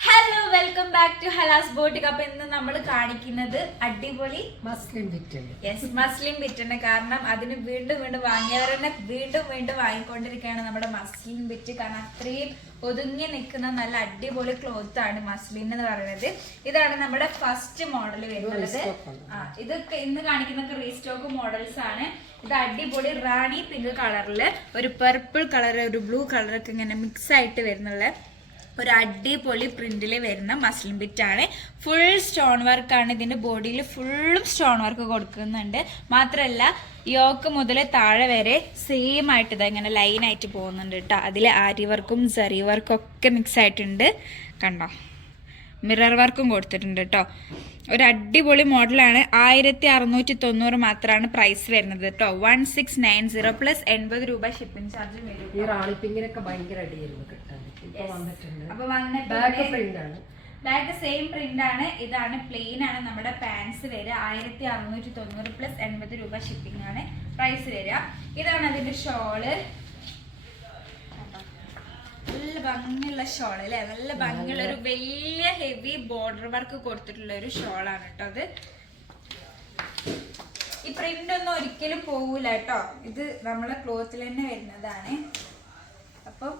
Hello welcome back to Hala's boutique അപ്പൊ ഇന്ന് നമ്മൾ കാണിക്കുന്നത് അടിപൊളി മസ്ലിം ബിറ്റുണ്ട് യെസ് മസ്ലിം ബിറ്റാണ് കാരണം അതിന് വീണ്ടും വീണ്ടും വാങ്ങിയവരെന്നെ വീണ്ടും വീണ്ടും വാങ്ങിക്കൊണ്ടിരിക്കുകയാണ് നമ്മുടെ മസ്ലിം ബിറ്റ് കാരണം അത്രയും ഒതുങ്ങി നിൽക്കുന്ന നല്ല അടിപൊളി ക്ലോത്ത് ആണ് മസ്ലിൻ എന്ന് പറയുന്നത്. ഇതാണ് നമ്മുടെ ഫസ്റ്റ് മോഡൽ വരുന്നത്. ഇത് ആ ഇതൊക്കെ ഇന്ന് കാണിക്കുന്ന റീസ്റ്റോക്ക് മോഡൽസ് ആണ്. ഇത് അടിപൊളി റാണി പിങ്ക് കളറിൽ ഒരു പർപ്പിൾ കളർ ഒരു ബ്ലൂ കളറൊക്കെ ഇങ്ങനെ മിക്സ് ആയിട്ട് വരുന്നുള്ള. ഒരു അടിപൊളി പ്രിന്റിൽ വരുന്ന മസ്ലിം ബിറ്റ് ആണ്. ഫുൾ സ്റ്റോൺ വർക്ക് ആണ് ഇതിന്റെ ബോഡിയിൽ ഫുള്ളും സ്റ്റോൺ വർക്ക് കൊടുക്കുന്നുണ്ട്. മാത്രമല്ല യോക്ക് മുതൽ താഴെ വരെ സെയിം ആയിട്ട് ഇത് ഇങ്ങനെ ലൈൻ ആയിട്ട് പോകുന്നുണ്ട് കേട്ടോ അതിൽ ആരി വർക്കും സെറി വർക്കും ഒക്കെ മിക്സ് ആയിട്ടുണ്ട്. കണ്ടോ? മിറർ വർക്കും കൊടുത്തിട്ടുണ്ട് കേട്ടോ ഒരു അടിപൊളി മോഡലാണ്. ആയിരത്തി അറുന്നൂറ്റി തൊണ്ണൂറ് മാത്രമാണ് പ്രൈസ് വരുന്നത് കേട്ടോ one six nine zero plus എൺപത് രൂപ ഷിപ്പിംഗ് ചാർജ് വരും ബാക്ക് സെയിം പ്രിന്റ് ആണ്. ഇതാണ് പ്ലെയിൻ ആണ്. നമ്മുടെ പാൻസ് വരിക. ആയിരത്തി അറുന്നൂറ്റി തൊണ്ണൂറ് പ്ലസ് എൺപത് രൂപ ഷിപ്പിംഗ് ആണ് പ്രൈസ് വരിക. ഇതാണ് അതിന്റെ ഷോൾ നല്ല ഭംഗിയുള്ള ഷോൾ അല്ലെ? നല്ല ഭംഗിയുള്ള ഒരു വലിയ ഹെവി ബോർഡർ വർക്ക് കൊടുത്തിട്ടുള്ള ഒരു ഷോളാണ് കേട്ടോ അത്. ഈ പ്രിന്റ് ഒന്നും ഒരിക്കലും പോകൂല കേട്ടോ. ഇത് നമ്മളെ ക്ലോത്തിൽ തന്നെ വരുന്നതാണ്. അപ്പം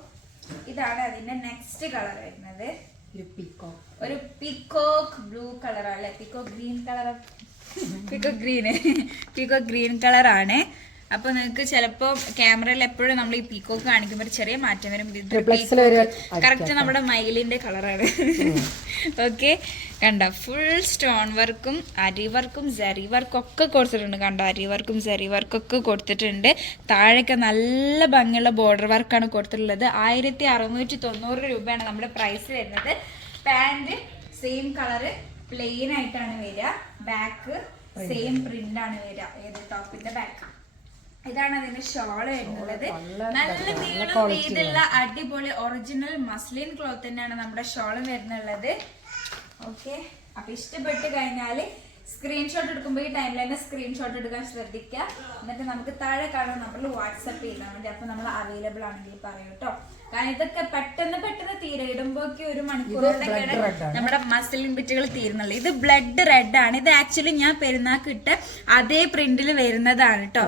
ഇതാണ് അതിന്റെ നെക്സ്റ്റ് കളർ വരുന്നത്. ഒരു ഒരു പിക്കോക്ക് ബ്ലൂ കളർ അല്ലെ? Peacock green colour peacock green peacock green colour ആണ്. അപ്പൊ നിങ്ങൾക്ക് ചിലപ്പോ ക്യാമറയിൽ എപ്പോഴും നമ്മൾ ഈ പീക്കോക്ക് കാണിക്കുമ്പോൾ ഒരു ചെറിയ മാറ്റം വരും. കറക്റ്റ് നമ്മുടെ മയിലിന്റെ കളറാണ് ഓക്കെ കണ്ട? ഫുൾ സ്റ്റോൺ വർക്കും അരി വർക്കും സെറി വർക്കും ഒക്കെ കൊടുത്തിട്ടുണ്ട്. കണ്ട? അരി വർക്കും സെറി വർക്കും ഒക്കെ കൊടുത്തിട്ടുണ്ട്. താഴേക്ക് നല്ല ഭംഗിയുള്ള ബോർഡർ വർക്കാണ് കൊടുത്തിട്ടുള്ളത്. ആയിരത്തി അറുന്നൂറ്റി തൊണ്ണൂറ് രൂപയാണ് നമ്മുടെ പ്രൈസ് വരുന്നത്. പാന്റ് സെയിം കളറ് പ്ലെയിൻ ആയിട്ടാണ് വരിക. ബാക്ക് സെയിം പ്രിന്റ് ആണ് വരിക. ഏത് ടോപ്പിന്റെ ബാക്ക് ഇതാണ് അതിന്റെ ഷോൾ വരുന്നത്. നല്ല നീളം വീതിയുള്ള അടിപൊളി ഒറിജിനൽ മസ്ലിൻ ക്ലോത്ത് തന്നെയാണ് നമ്മുടെ ഷോൾ വരുന്നുള്ളത്. ഓക്കെ അപ്പൊ ഇഷ്ടപ്പെട്ട് കഴിഞ്ഞാൽ സ്ക്രീൻഷോട്ട് എടുക്കുമ്പോൾ ഈ ടൈമിൽ തന്നെ സ്ക്രീൻഷോട്ട് എടുക്കാൻ ശ്രദ്ധിക്കുക എന്നിട്ട് നമുക്ക് താഴെ കാണാൻ നമ്മൾ വാട്സപ്പ് ചെയ്താൽ മതി അപ്പൊ നമ്മൾ അവൈലബിൾ ആണെങ്കിൽ പറയും കേട്ടോ കാരണം ഇതൊക്കെ പെട്ടെന്ന് പെട്ടെന്ന് തീരെ ഇടുമ്പോക്കി ഒരു മണിക്കൂറിലൊക്കെയാണ് നമ്മുടെ മസിൽ ബിറ്റുകൾ തീരുന്നുള്ളൂ. ഇത് ബ്ലഡ് റെഡ് ആണ്. ഇത് ആക്ച്വലി ഞാൻ പെരുന്നാൾക്ക് ഇട്ട അതേ പ്രിന്റിൽ വരുന്നതാണ് കേട്ടോ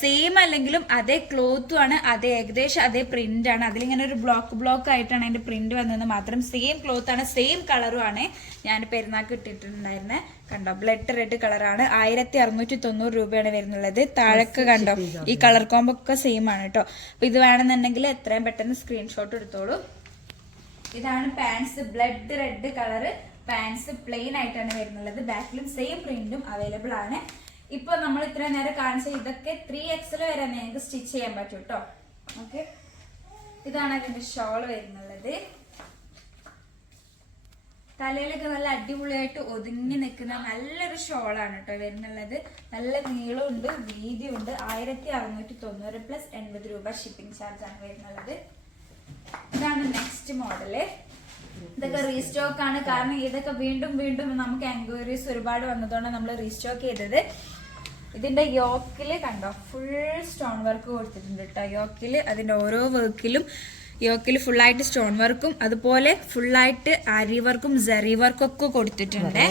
സെയിം അല്ലെങ്കിലും അതേ ക്ലോത്തും ആണ് അതേ ഏകദേശം അതേ പ്രിന്റ് ആണ്. അതിലിങ്ങനെ ഒരു ബ്ലോക്ക് ബ്ലോക്ക് ആയിട്ടാണ് അതിന്റെ പ്രിന്റ് വന്നത് മാത്രം സെയിം ക്ലോത്ത് ആണ് സെയിം കളറും ആണ് ഞാൻ പെരുന്നാൾക്ക് ഇട്ടിട്ടുണ്ടായിരുന്നത് കണ്ടോ? ബ്ലഡ് റെഡ് കളറാണ് ആയിരത്തി അറുന്നൂറ്റി തൊണ്ണൂറ് രൂപയാണ് വരുന്നുള്ളത്. താഴക്ക് കണ്ടോ? ഈ കളർ കോമ്പൊക്കെ ഒക്കെ സെയിം ആണ് കേട്ടോ അപ്പൊ ഇത് വേണമെന്നുണ്ടെങ്കിൽ എത്രയും പെട്ടെന്ന് സ്ക്രീൻഷോട്ട് എടുത്തോളൂ. ഇതാണ് pants blood red colour pants plain ആയിട്ടാണ് വരുന്നുള്ളത്. ബാക്കിലും സെയിം പ്രിന്റും അവൈലബിൾ ആണ്. ഇപ്പൊ നമ്മൾ ഇത്ര നേരം കാണിച്ച ഇതൊക്കെ ത്രീ എക്സൽ വരെ നിങ്ങൾക്ക് സ്റ്റിച്ച് ചെയ്യാൻ പറ്റും കേട്ടോ ഓക്കെ ഇതാണ് അതിന്റെ ഷോൾ വരുന്നുള്ളത്. തലയിലൊക്കെ നല്ല അടിപൊളിയായിട്ട് ഒതുങ്ങി നിൽക്കുന്ന നല്ലൊരു ഷോളാണ് കേട്ടോ വരുന്നുള്ളത്. നല്ല നീളമുണ്ട് വീതിയുണ്ട്. ആയിരത്തി അറുന്നൂറ്റി തൊണ്ണൂറ് പ്ലസ് എൺപത് രൂപ ഷിപ്പിംഗ് ചാർജ് ആണ് വരുന്നുള്ളത്. ഇതാണ് നെക്സ്റ്റ് മോഡൽ ഇതൊക്കെ റീസ്റ്റോക്ക് ആണ്. കാരണം ഇതൊക്കെ വീണ്ടും വീണ്ടും നമുക്ക് എൻക്വയറീസ് ഒരുപാട് വന്നതുകൊണ്ട് നമ്മൾ റീസ്റ്റോക്ക് ചെയ്തത്. ഇതിന്റെ യോക്കിൽ കണ്ടോ? ഫുൾ സ്റ്റോൺ വർക്ക് കൊടുത്തിട്ടുണ്ട് കേട്ടോ. യോക്കിൽ അതിന്റെ ഓരോ വർക്കിലും യോക്കിൽ ഫുള്ളായിട്ട് സ്റ്റോൺ വർക്കും അതുപോലെ ഫുള്ളായിട്ട് അരി വർക്കും ജെറി വർക്കും ഒക്കെ കൊടുത്തിട്ടുണ്ട്.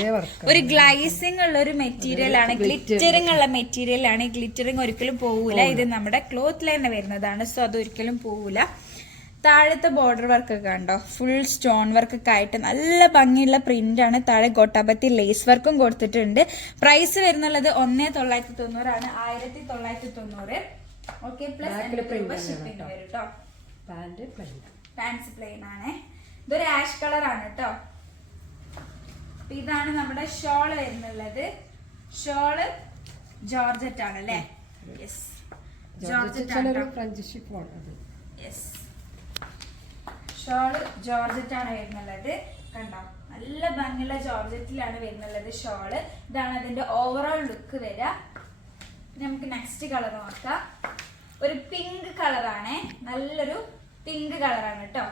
ഒരു ഗ്ലൈസിംഗ് ഉള്ള ഒരു മെറ്റീരിയൽ ആണ് ഗ്ലിറ്ററിംഗ് ഉള്ള മെറ്റീരിയൽ ആണ്. ഗ്ലിറ്ററിംഗ് ഒരിക്കലും പോകൂല ഇത് നമ്മുടെ ക്ലോത്തിൽ തന്നെ വരുന്നതാണ് സോ അത് ഒരിക്കലും പോകൂല താഴത്തെ ബോർഡർ വർക്ക് ഒക്കെ ഉണ്ടോ ഫുൾ സ്റ്റോൺ വർക്ക് ഒക്കെ ആയിട്ട് നല്ല ഭംഗിയുള്ള പ്രിന്റ് ആണ്. താഴെ ഗോട്ടാപത്തി ലേസ് വർക്കും കൊടുത്തിട്ടുണ്ട്. പ്രൈസ് വരുന്നുള്ളത് ഒന്നേ തൊള്ളായിരത്തി തൊണ്ണൂറാണ്. ആയിരത്തി തൊള്ളായിരത്തി തൊണ്ണൂറ്. ഓക്കെ പ്ലസ് ഷിപ്പിംഗ് വരും കേട്ടോ പാന്റ് പ്ലെയിൻ പാൻസ് പ്ലെയിൻ ആണ്. ഇതൊരു ആഷ് കളർ ആണ് കേട്ടോ അപ്പൊ ഇതാണ് നമ്മുടെ ഷോൾ വരുന്നുള്ളത്. ഷോൾ ജോർജറ്റ് ആണ് അല്ലേ? യെസ് ജോർജറ്റ് ആണ് ഫ്രഞ്ച് യെസ് ഷോൾ ജോർജറ്റ് ആണ് വരുന്നുള്ളത്. കണ്ടോ? നല്ല ഭംഗിയുള്ള ജോർജറ്റിലാണ് വരുന്നുള്ളത് ഷോൾ ഇതാണ് അതിന്റെ ഓവറോൾ ലുക്ക് വരിക. നമുക്ക് നെക്സ്റ്റ് കളർ നോക്കാം. ഒരു പിങ്ക് കളറാണ് നല്ലൊരു പിങ്ക് കളറാണ് കേട്ടോ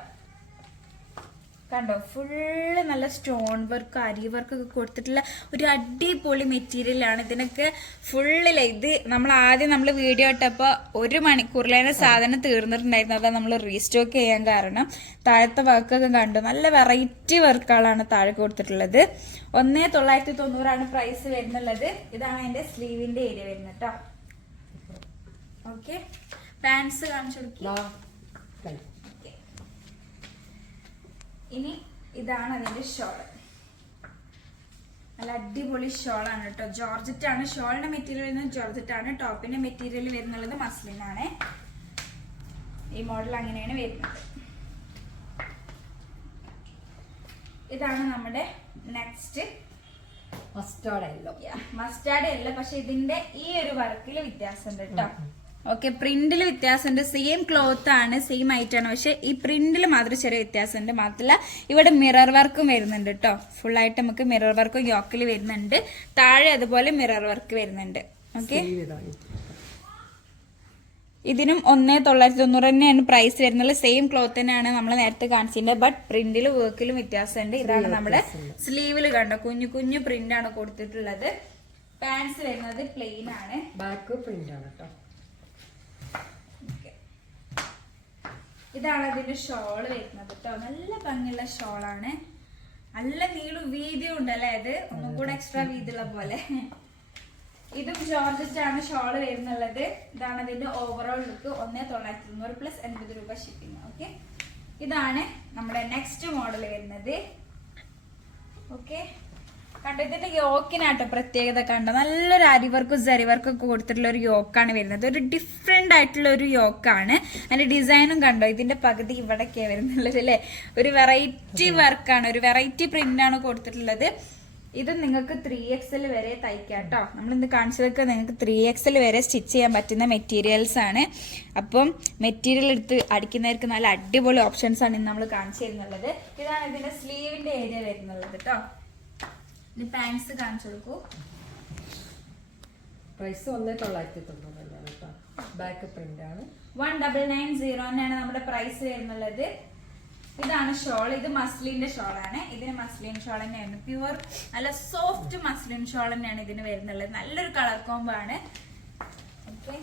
കണ്ടോ ഫുള്ള് നല്ല സ്റ്റോൺ വർക്ക് അരി വർക്ക് ഒക്കെ കൊടുത്തിട്ടുള്ള ഒരു അടിപൊളി മെറ്റീരിയലാണ് ഇതിനൊക്കെ ഫുള്ളിൽ ഇത് നമ്മൾ ആദ്യം നമ്മൾ വീഡിയോ ഇട്ടപ്പോൾ ഒരു മണിക്കൂറിലേനെ സാധനം തീർന്നിട്ടുണ്ടായിരുന്നു. അതാ നമ്മൾ റീസ്റ്റോക്ക് ചെയ്യാൻ കാരണം. താഴത്തെ വർക്കൊക്കെ കണ്ടു നല്ല വെറൈറ്റി വർക്കുകളാണ് താഴെ കൊടുത്തിട്ടുള്ളത്. ഒന്നേ തൊള്ളായിരത്തി തൊണ്ണൂറാണ് പ്രൈസ് വരുന്നുള്ളത്. ഇതാണ് എന്റെ സ്ലീവിന്റെ ഏരിയ വരുന്നത് കേട്ടോ ഓക്കെ പാൻസ് കാണിച്ചു കൊടുക്കി ദാ, കണ്ടോ? ഓക്കേ. ഇനി ഇതാണ് അതിന്റെ ഷോൾ നല്ല അടിപൊളി ഷോളാണ് കേട്ടോ. ജോർജറ്റ് ആണ് ഷോളിന്റെ മെറ്റീരിയൽ വരുന്നത് ജോർജറ്റ് ആണ് ടോപ്പിന്റെ മെറ്റീരിയൽ വരുന്നുള്ളത് മസ്ലിൻ ആണ് ഈ മോഡൽ അങ്ങനെയാണ് വരുന്നത്. ഇതാണ് നമ്മുടെ നെക്സ്റ്റ് മസ്റ്റാർഡ് എല്ലോ മസ്റ്റാർഡ് എല്ലോ പക്ഷെ ഇതിന്റെ ഈ ഒരു വർക്കിൽ വ്യത്യാസമുണ്ട് കേട്ടോ. ഓക്കെ പ്രിന്റിൽ വ്യത്യാസമുണ്ട്. സെയിം ക്ലോത്ത് ആണ് സെയിം ഐറ്റം ആണ്. പക്ഷെ ഈ പ്രിന്റിൽ മാത്രം ചെറിയ വ്യത്യാസമുണ്ട്. മാത്രമല്ല ഇവിടെ മിറർ വർക്കും വരുന്നുണ്ട് കേട്ടോ ഫുൾ ആയിട്ട് നമുക്ക് മിറർ വർക്കും യോക്കിൽ വരുന്നുണ്ട്. താഴെ അതുപോലെ മിറർ വർക്ക് വരുന്നുണ്ട്. ഓക്കെ ഇതിനും ഒന്നേ തൊള്ളായിരത്തി തൊണ്ണൂറ് തന്നെയാണ് പ്രൈസ് വരുന്നത്. സെയിം ക്ലോത്ത് തന്നെയാണ് നമ്മൾ നേരത്തെ കാണിച്ചിട്ടുണ്ട് ബട്ട് പ്രിന്റിൽ വർക്കിലും വ്യത്യാസമുണ്ട്. ഇതാണ് നമ്മുടെ സ്ലീവിൽ കണ്ടോ? കുഞ്ഞു കുഞ്ഞു പ്രിന്റ് ആണ് കൊടുത്തിട്ടുള്ളത്. പാൻസ് വരുന്നത് പ്ലെയിൻ ആണ്. ബാക്ക് പ്രിന്റ് ആണ് കേട്ടോ ഇതാണ് അതിന്റെ ഷോൾ വരുന്നത് കേട്ടോ നല്ല ഭംഗിയുള്ള ഷോളാണ്. നല്ല നീളും വീതിയും ഉണ്ട് അല്ലേ ഇത്? ഒന്നും കൂടെ എക്സ്ട്രാ വീതിയുള്ള പോലെ. ഇതും ജോർജറ്റാണ് ഷോൾ വരുന്നുള്ളത്. ഇതാണ് അതിന്റെ ഓവറോൾ ലുക്ക് ഒന്നേ തൊള്ളായിരത്തി തൊണ്ണൂറ് പ്ലസ് എൺപത് രൂപ ഷിപ്പിംഗ് ഓക്കെ ഇതാണ് നമ്മുടെ നെക്സ്റ്റ് മോഡൽ വരുന്നത്. ഓക്കെ കണ്ടോ ഇതിന്റെ യോക്കിനാട്ടോ പ്രത്യേകത കണ്ട? നല്ലൊരു അരിവർക്കും ജരിവർക്കും ഒക്കെ കൊടുത്തിട്ടുള്ള ഒരു യോക്കാണ് വരുന്നത്. ഒരു ഡിഫറെന്റ് ആയിട്ടുള്ള ഒരു യോക്കാണ്. അതിന്റെ ഡിസൈനും കണ്ടോ? ഇതിന്റെ പകുതി ഇവിടൊക്കെ വരുന്നുള്ളത് അല്ലേ? ഒരു വെറൈറ്റി വർക്കാണ് ഒരു വെറൈറ്റി പ്രിന്റ് ആണ് കൊടുത്തിട്ടുള്ളത്. ഇത് നിങ്ങൾക്ക് ത്രീ എക്സൽ വരെ തയ്ക്കാം കേട്ടോ നമ്മൾ ഇന്ന് കാണിച്ചതൊക്കെ നിങ്ങൾക്ക് ത്രീ എക്സൽ വരെ സ്റ്റിച്ച് ചെയ്യാൻ പറ്റുന്ന മെറ്റീരിയൽസ് ആണ്. അപ്പം മെറ്റീരിയൽ എടുത്ത് അടിക്കുന്നവർക്ക് നല്ല അടിപൊളി ഓപ്ഷൻസ് ആണ് ഇന്ന് നമ്മൾ കാണിച്ചു തരുന്നുള്ളത്. ഇതാണ് ഇതിന്റെ സ്ലീവിന്റെ ഏരിയ വരുന്നുള്ളത് കേട്ടോ ഇനി പാൻസ് കാണിച്ചു കൊടുക്കൂ. പ്രൈസ് ഒന്നേ തൊള്ളായിരത്തി തൊണ്ണൂറ് കേട്ടോ? ബാക്ക് പ്രിന്റ് ആണ്. വൺ ഡബിൾ നയൻ സീറോ തന്നെയാണ് നമ്മുടെ പ്രൈസ് വരുന്നുള്ളത്. ഇതാണ് ഷോൾ ഇത് മസ്ലിന്റെ ഷോൾ ആണ്. ഇതിന് മസ്ലിൻ ഷോൾ തന്നെയാണ്. പ്യുവർ നല്ല സോഫ്റ്റ് മസ്ലിൻ ഷോൾ തന്നെയാണ് ഇതിന് വരുന്നുള്ളത്. നല്ലൊരു കളർ കോംബോ ആണ്. ഓക്കെ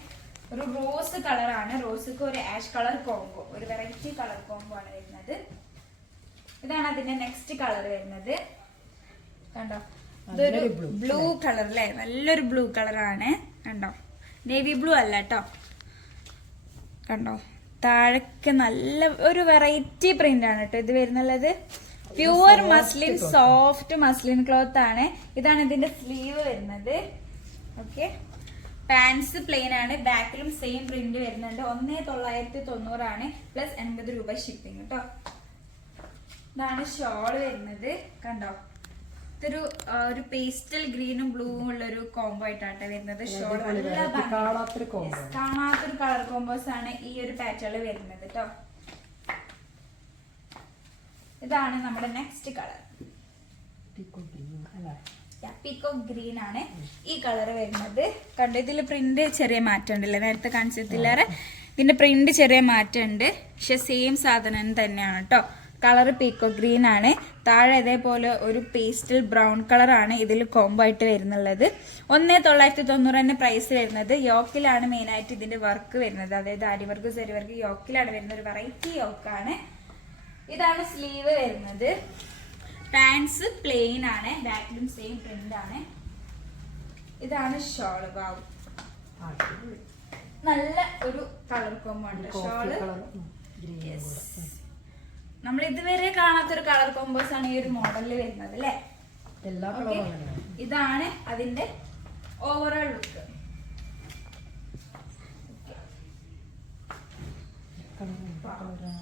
ഒരു റോസ് കളറാണ് റോസിക്ക് ഒരു ആഷ് കളർ കോംബോ ഒരു വെറൈറ്റി കളർ കോംബോ ആണ് വരുന്നത്. ഇതാണ് അതിന്റെ നെക്സ്റ്റ് കളർ വരുന്നത്. കണ്ടോ? ഇതൊരു ബ്ലൂ കളർ അല്ലേ നല്ലൊരു ബ്ലൂ കളറാണ് കണ്ടോ? നേവി ബ്ലൂ അല്ല കേട്ടോ. കണ്ടോ? താഴേക്ക് നല്ല ഒരു വെറൈറ്റി പ്രിന്റ് ആണ് കേട്ടോ ഇത് വരുന്നുള്ളത്. Pure muslin soft muslin cloth ആണ്. ഇതാണ് ഇതിന്റെ സ്ലീവ് വരുന്നത്. ഓക്കെ പാൻസ് പ്ലെയിൻ ആണ്. ബാക്കിലും സെയിം പ്രിന്റ് വരുന്നുണ്ട്. ഒന്നേ തൊള്ളായിരത്തി തൊണ്ണൂറാണ്. പ്ലസ് എൺപത് രൂപ ഷിപ്പിംഗ് കേട്ടോ ഇതാണ് ഷോൾ വരുന്നത്. കണ്ടോ? ഇതൊരു ഒരു പേസ്റ്റൽ ഗ്രീനും ബ്ലൂവും ഉള്ള ഒരു കോംബോ ആയിട്ടാണ് വരുന്നത്. ഷോൾ. കാണാത്തൊരു കളർ കോംബോസ് ആണ്. ഈ ഒരു പാറ്റേണിൽ വരുന്നത് കേട്ടോ ഇതാണ് നമ്മുടെ നെക്സ്റ്റ് കളർ പീക്കോ ഗ്രീൻ ആണ് ഈ കളർ വരുന്നത്. കണ്ടു ഇതിൽ പ്രിന്റ് ചെറിയ മാറ്റം ഉണ്ടല്ലേ നേരത്തെ കാണിച്ചതിലേറെ. ഇതിന്റെ പ്രിന്റ് ചെറിയ മാറ്റം ഉണ്ട് പക്ഷെ സെയിം സാധനം തന്നെയാണ് കേട്ടോ കളർ പീക്കോ ഗ്രീൻ ആണ്. താഴെ ഇതേപോലെ ഒരു പേസ്റ്റൽ ബ്രൗൺ കളർ ആണ് ഇതിൽ കോംബോ ആയിട്ട് വരുന്നുള്ളത്. ഒന്നേ തൊള്ളായിരത്തി തൊണ്ണൂറ് തന്നെ പ്രൈസ് വരുന്നത്. യോക്കിലാണ് മെയിനായിട്ട് ഇതിന്റെ വർക്ക് വരുന്നത്. അതായത് അരിവർക്ക് ചെറിയവർക്ക് യോക്കിലാണ് വരുന്ന ഒരു വെറൈറ്റി യോക്കാണ് ഇതാണ് സ്ലീവ് വരുന്നത്. പാൻസ് പ്ലെയിൻ ആണ്. ബാക്കിലും സെയിം പ്രിന്റ് ആണ്. ഇതാണ് ഷോൾ വാവ് നല്ല ഒരു കളർ കോമ്പോ ഉണ്ട്. Coffee shawl Yes. നമ്മൾ ഇതുവരെ കാണാത്ത ഒരു കളർ കോമ്പോസ് ആണ് ഈ ഒരു മോഡലിൽ വരുന്നത് അല്ലേ? എല്ലാ. ഇതാണ് അതിന്റെ ഓവറോൾ ലുക്ക്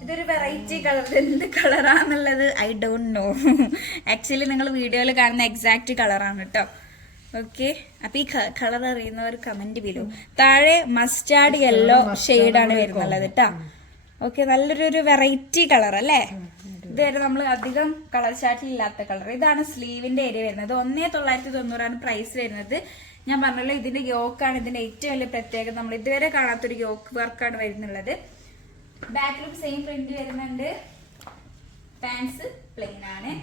ഇതൊരു വെറൈറ്റി കളർ എന്ത് കളറാന്നുള്ളത് ഐ ഡോണ്ട് നോ ആക്ച്വലി നിങ്ങൾ വീഡിയോയിൽ കാണുന്ന എക്സാക്ട് കളറാണ് കേട്ടോ ഓക്കെ അപ്പൊ ഈ കളർ അറിയുന്നവർ കമന്റ് വരും താഴെ മസ്റ്റാർഡ് യെല്ലോ ആണ് വരുന്നുള്ളത് കേട്ടോ ഓക്കെ നല്ലൊരു ഒരു വെറൈറ്റി കളർ അല്ലേ? ഇതുവരെ നമ്മൾ അധികം കളർ ചാറ്റിൽ ഇല്ലാത്ത കളർ ഇതാണ് സ്ലീവിന്റെ ഏരിയ വരുന്നത്. ഒന്നേ തൊള്ളായിരത്തി തൊണ്ണൂറാണ് പ്രൈസ് വരുന്നത്. ഞാൻ പറഞ്ഞല്ലോ ഇതിന്റെ യോക്കാണ് ഇതിന്റെ ഏറ്റവും വലിയ പ്രത്യേകത. നമ്മൾ ഇതുവരെ കാണാത്തൊരു യോക്ക് വർക്കാണ് വരുന്നുള്ളത്. ബാക്കിലും സെയിം പ്രിന്റ് വരുന്നുണ്ട്. പാൻസ് പ്ലെയിൻ ആണ്.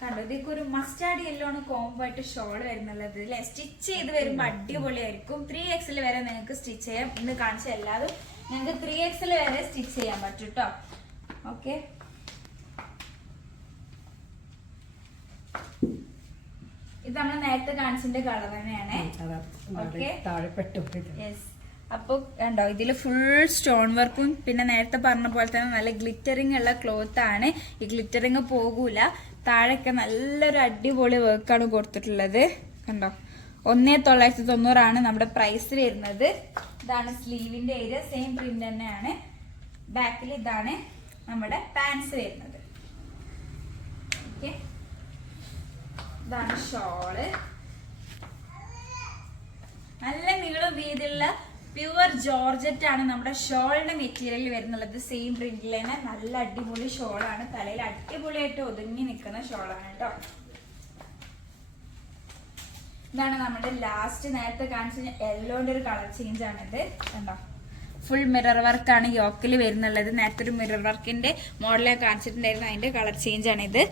കണ്ടോ ഇതൊക്കെ ഒരു മസ്റ്റാർഡ് യെല്ലോ ആണ് കോംബോ ആയിട്ട് ഷോൾ വരുന്നുള്ളത് അല്ലെ? സ്റ്റിച്ച് ചെയ്ത് വരുമ്പോൾ അടിപൊളിയായിരിക്കും. ത്രീ എക്സിൽ വരെ നിങ്ങൾക്ക് സ്റ്റിച്ച് ചെയ്യാം. ഇന്ന് കാണിച്ച എല്ലാതും നിങ്ങൾക്ക് ത്രീ എക്സിൽ വരെ സ്റ്റിച്ച് ചെയ്യാൻ പറ്റും കേട്ടോ ഓക്കെ ഇത് നമ്മൾ നേരത്തെ കാണിച്ചതിന്റെ കളർ തന്നെയാണ്. അപ്പൊ ഉണ്ടോ യെസ് അപ്പോൾ കണ്ടോ ഇതിൽ ഫുൾ സ്റ്റോൺ വർക്കും പിന്നെ നേരത്തെ പറഞ്ഞ പോലെ തന്നെ നല്ല ഗ്ലിറ്ററിങ് ഉള്ള ക്ലോത്ത് ആണ്. ഈ ഗ്ലിറ്ററിങ് പോകൂല. താഴെയൊക്കെ നല്ലൊരു അടിപൊളി വർക്കാണ് കൊടുത്തിട്ടുള്ളത്. കണ്ടോ? ഒന്നേ തൊള്ളായിരത്തി തൊണ്ണൂറാണ് നമ്മുടെ പ്രൈസ് വരുന്നത്. ഇതാണ് സ്ലീവിന്റെ ഏരിയ സെയിം പ്രിന്റ് തന്നെയാണ്. ബാക്കിൽ ഇതാണ് നമ്മുടെ പാൻസ് വരുന്നത്. ഓക്കെ ഇതാണ് ഷോൾ നല്ല നീളം വീതിയുള്ള പ്യുവർ ജോർജറ്റ് ആണ് നമ്മുടെ ഷോളിന്റെ മെറ്റീരിയൽ വരുന്നുള്ളത്. സെയിം പ്രിന്റിൽ തന്നെ നല്ല അടിപൊളി ഷോളാണ് തലയിൽ അടിപൊളിയായിട്ട് ഒതുങ്ങി നിൽക്കുന്ന ഷോളാണ് കേട്ടോ ഇതാണ് നമ്മുടെ ലാസ്റ്റ് നേരത്തെ കാണിച്ച യെല്ലോന്റെ ഒരു കളർ ചേഞ്ച് ആണിത്. കണ്ടോ? ഫുൾ മിറർ വർക്കാണ് യോക്കിൽ വരുന്നുള്ളത്. നേരത്തെ ഒരു മിറർ വർക്കിന്റെ മോഡലെ കാണിച്ചിട്ടുണ്ടായിരുന്നു. അതിന്റെ കളർ ചേഞ്ച് ആണിത്.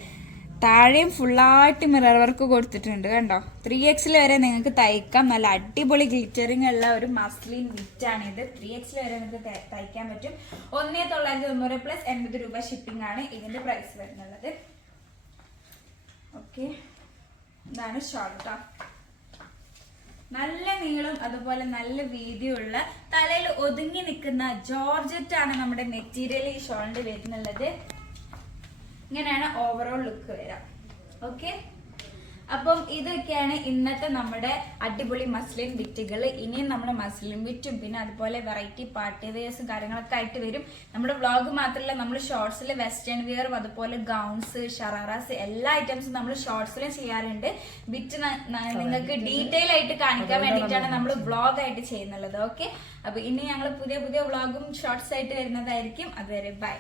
താഴെയും ഫുള്ളായിട്ട് മിറർ വർക്ക് കൊടുത്തിട്ടുണ്ട്. കണ്ടോ? ത്രീ എക്സിൽ വരെ നിങ്ങൾക്ക് തയ്ക്കാം. നല്ല അടിപൊളി ഗ്ലിറ്ററിങ് ഉള്ള ഒരു മസ്ലിൻ വിറ്റ് ആണ് ഇത് ത്രീ എക്സിൽ വരെ നിങ്ങൾക്ക് തയ്ക്കാൻ പറ്റും. ഒന്നേ തൊള്ളായിരത്തി തൊണ്ണൂറ് പ്ലസ് എൺപത് രൂപ ഷിപ്പിംഗ് ആണ് ഇതിന്റെ പ്രൈസ് വരുന്നുള്ളത് ഓക്കെ ഇതാണ് ഷോർട്ട് നല്ല നീളം അതുപോലെ നല്ല വീതിയുള്ള തലയിൽ ഒതുങ്ങി നിൽക്കുന്ന ജോർജറ്റ് ആണ് നമ്മുടെ മെറ്റീരിയൽ ഈ ഷോളിന്റെ വരുന്നുള്ളത് ഇങ്ങനെയാണ് ഓവറോൾ ലുക്ക് വരാം. ഓക്കെ അപ്പം ഇതൊക്കെയാണ് ഇന്നത്തെ നമ്മുടെ അടിപൊളി മസ്ലിൻ വിറ്റുകൾ ഇനിയും നമ്മുടെ മസ്ലിൻ വിറ്റും പിന്നെ അതുപോലെ വെറൈറ്റി പാർട്ടി വെയേഴ്സും കാര്യങ്ങളൊക്കെ ആയിട്ട് വരും. നമ്മുടെ വ്ളോഗ് മാത്രമല്ല നമ്മൾ ഷോർട്സിൽ വെസ്റ്റേൺ വെയറും അതുപോലെ ഗൗൺസ് ഷറാറാസ് എല്ലാ ഐറ്റംസും നമ്മൾ ഷോർട്സിലും ചെയ്യാറുണ്ട്. വിറ്റ് നിങ്ങൾക്ക് ഡീറ്റെയിൽ ആയിട്ട് കാണിക്കാൻ വേണ്ടിയിട്ടാണ് നമ്മൾ വ്ളോഗ് ആയിട്ട് ചെയ്യുന്നുള്ളത്. ഓക്കെ അപ്പൊ ഇനി ഞങ്ങൾ പുതിയ പുതിയ വ്ളോഗും ഷോർട്സ് ആയിട്ട് വരുന്നതായിരിക്കും. അതുവരെ ബൈ